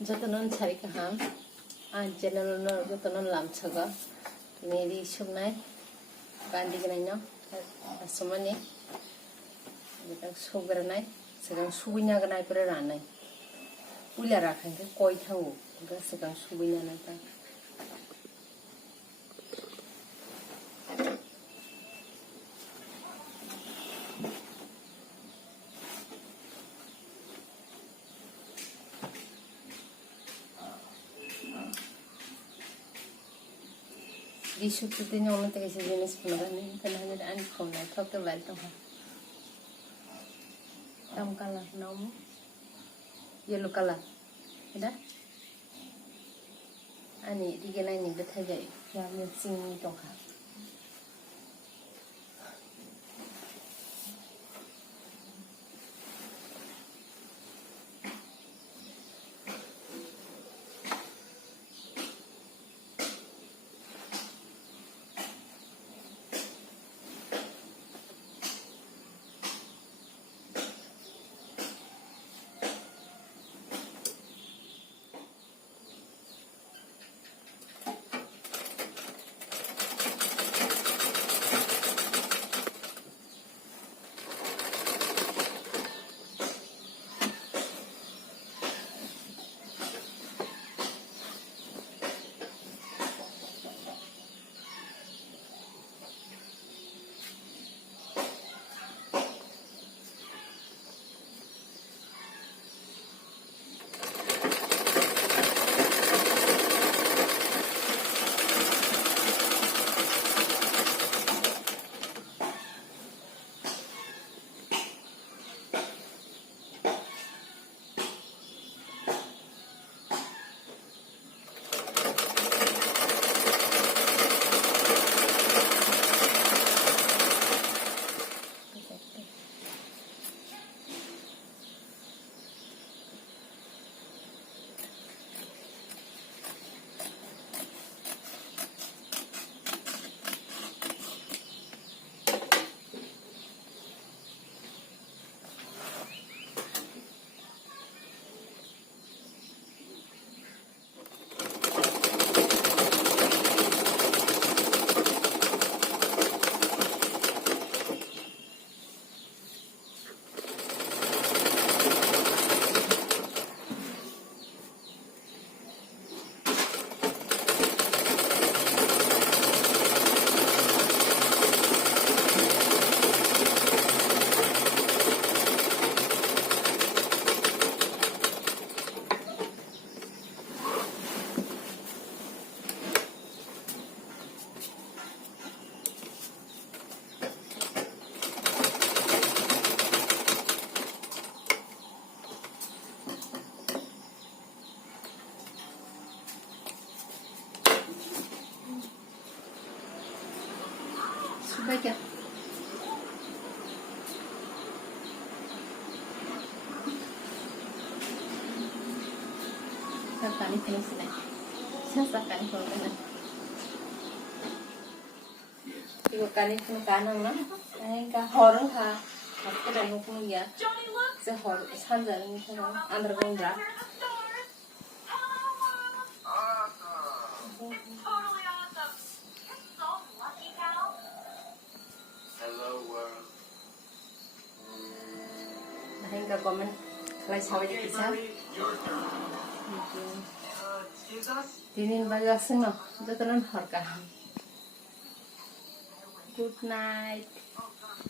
Jotonon cari kaham, channel no jotonon lam chaga, neri sumnai, bandi ganai no, asomani, kita soberanai, sekarang subuhnya ganai peranai, ular akan ke koi tahu, kita sekarang subuhnya nanti. Di situ tu nyaman tak kisah jenis penuran ni, kerana hanya ada kau nak thok tu bel tu ha. Tam kalah nom, yellow kalah, ada? Ani di kena ni betul jadi, yang mixing ni tu ha. Baca. Sakani kena sini. Sakani kau kena. Ibu kani kena kanan lah. Ini kah horong kah? Apa dah nukung ya? Sehor sanjang ni kena underground dah. Hingga komen kalau sahaja kisah. Dinin bagi asing no, itu tenan harga. Good night.